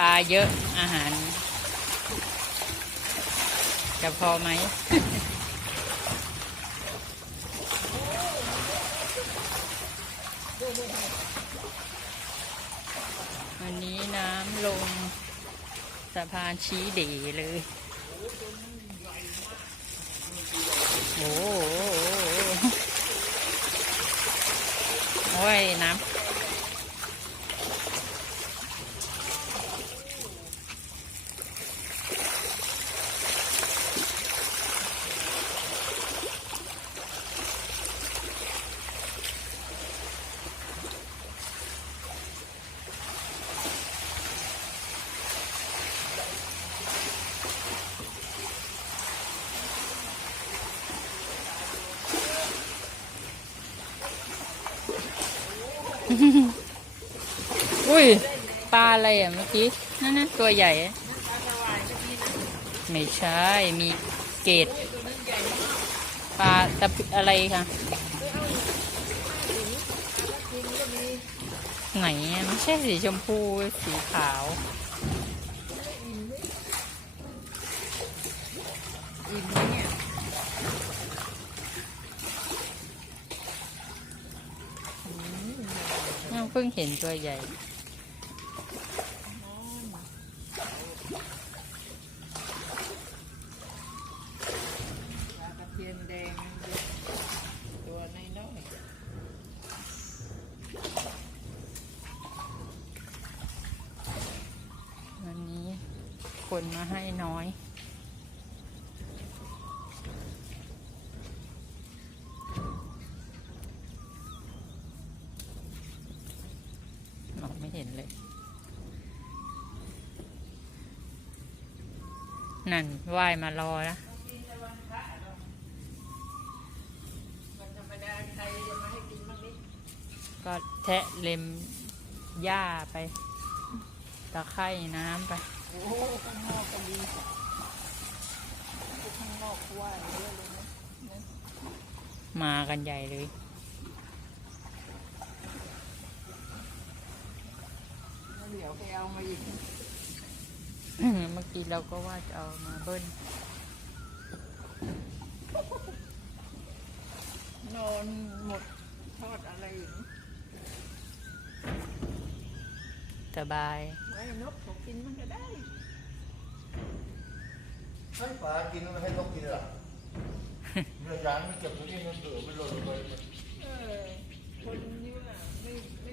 ปลาเยอะอาหาร จะพอไหมวันนี้น้ำลงสะพานชี้เดเลยโอ้โหโอ้ยน้ำ อุ้ยปลาอะไรอะเมื่อกี้นั่นนะตัวใหญ่อะไม่ใช่ มีเกตปลาตะเพีอะไรคะไหนอะไม่ใช่สีชมพูสีขาว อิ่มไหมเนี่ย อ้าวเพิ่งเห็นตัวใหญ่ปลาตะเพียนแดงตัวน้อยวันนี้คนมาให้น้อย มองไม่เห็นเลย นั่นว่ายมารอแล้วๆวันธรรมดาใครจะก็แทะเล็มหญ้าไป ตะไคร่น้ำไป โอ้ข้างนอกก็ดีข้างนอกว่าเยอะเลยนะมากันใหญ่เลยแล้วเดี๋ยวไปเอามาอีก เมื่อกี้เราก็ว่าจะเอามาเบิ้ลนอนหมดทอดอะไรอีกสบายไว้นกเขากินมันก็ได้ ให้ปลากินแล้วให้นกกินเหรอเนื้อยางไม่เก็บไว้ที่มันเดือดไม่หล่นลงไปเออคนนี่ว่าไม่ไม่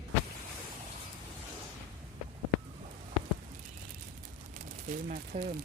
ซื้อมาเพิ่ม